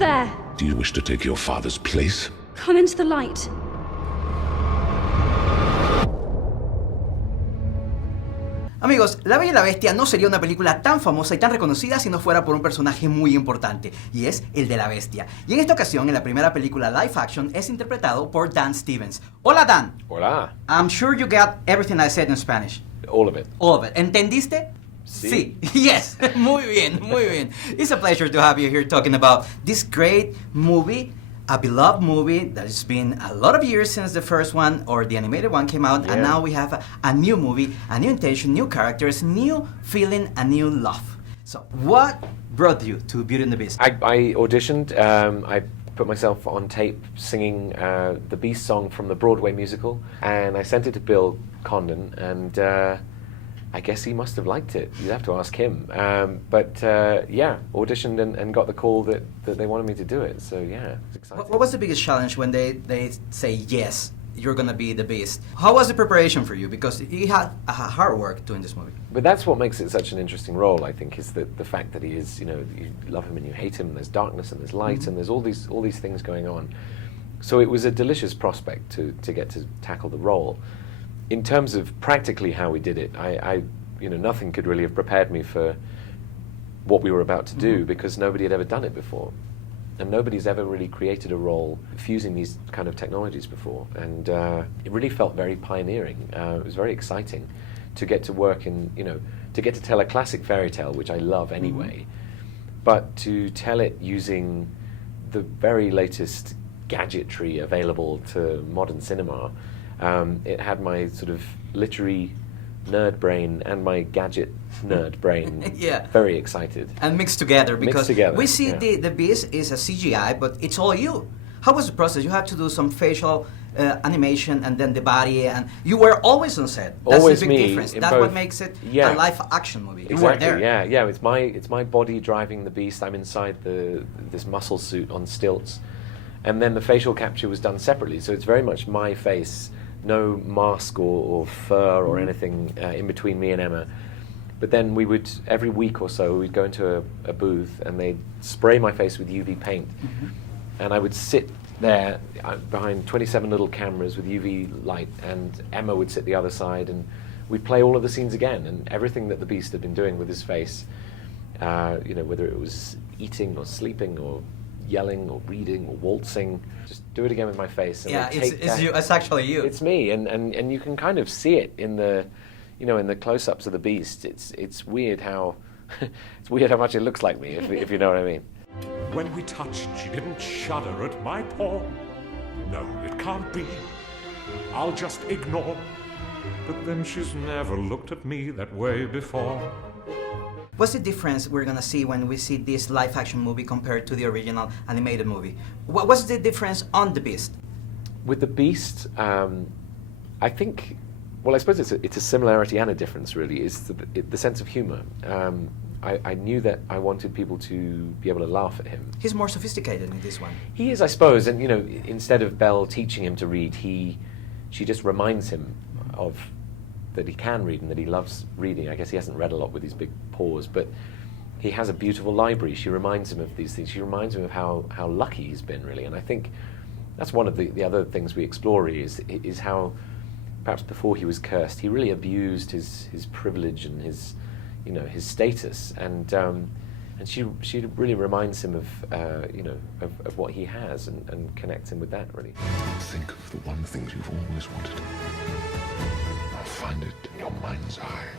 there? Do you wish to take your father's place? Come into the light. Amigos, La Bella y la Bestia no sería una película tan famosa y tan reconocida si no fuera por un personaje muy importante, y es el de la bestia. Y en esta ocasión, en la primera película live action, es interpretado por Dan Stevens. Hola, Dan. Hola. I'm sure you got everything I said in Spanish. All of it. All of it. ¿Entendiste? Sí. Yes. Muy bien, muy bien. It's a pleasure to have you here talking about this great movie, a beloved movie that has been a lot of years since the first one or the animated one came out, and now we have a new movie, a new intention, new characters, new feeling, a new love. So, what brought you to Beauty and the Beast? I auditioned. I put myself on tape singing the Beast song from the Broadway musical, and I sent it to Bill Condon, and I guess he must have liked it. You'd have to ask him. But auditioned and got the call that they wanted me to do it. So yeah, it's exciting. What was the biggest challenge when they say, yes, you're going to be the Beast? How was the preparation for you? Because you had hard work doing this movie. But that's what makes it such an interesting role, I think, is the fact that he is, you love him and you hate him, and there's darkness and there's light, and there's all these things going on. So it was a delicious prospect to get to tackle the role. In terms of practically how we did it, I nothing could really have prepared me for what we were about to do, because nobody had ever done it before. And nobody's ever really created a role fusing these kind of technologies before. And it really felt very pioneering. It was very exciting to get to work in, to get to tell a classic fairy tale, which I love anyway, but to tell it using the very latest gadgetry available to modern cinema. It had my sort of literary nerd brain and my gadget nerd brain very excited. And mixed together, because we see the Beast is a CGI, but it's all you. How was the process? You had to do some facial animation and then the body, and you were always on set. That's always the big me, difference. in That's both. what makes it a live action movie. You Exactly, were there. yeah. It's my body driving the Beast. I'm inside this muscle suit on stilts. And then the facial capture was done separately, so it's very much my face. No mask or fur or anything in between me and Emma. But then we would, every week or so, we'd go into a booth and they'd spray my face with UV paint. And I would sit there behind 27 little cameras with UV light, and Emma would sit the other side, and we'd play all of the scenes again, and everything that the Beast had been doing with his face, whether it was eating or sleeping or yelling or reading or waltzing, just do it again with my face. And it's actually you. It's me, and you can kind of see it in the, in the close-ups of the Beast. It's weird how, it's weird how much it looks like me, if you know what I mean. When we touched, she didn't shudder at my paw. No, it can't be. I'll just ignore. But then she's never looked at me that way before. What's the difference we're gonna see when we see this live-action movie compared to the original animated movie? What's the difference on the Beast? With the Beast, I think, well, I suppose it's a similarity and a difference, really, is the sense of humor. I knew that I wanted people to be able to laugh at him. He's more sophisticated in this one. He is, I suppose, and instead of Belle teaching him to read, she just reminds him of that he can read and that he loves reading. I guess he hasn't read a lot with his big paws, but he has a beautiful library. She reminds him of these things. She reminds him of how lucky he's been, really. And I think that's one of the other things we explore is how, perhaps before he was cursed, he really abused his privilege and his status. And she really reminds him of what he has and connects him with that, really. Think of the one thing you've always wanted. I'll find it in your mind's eye.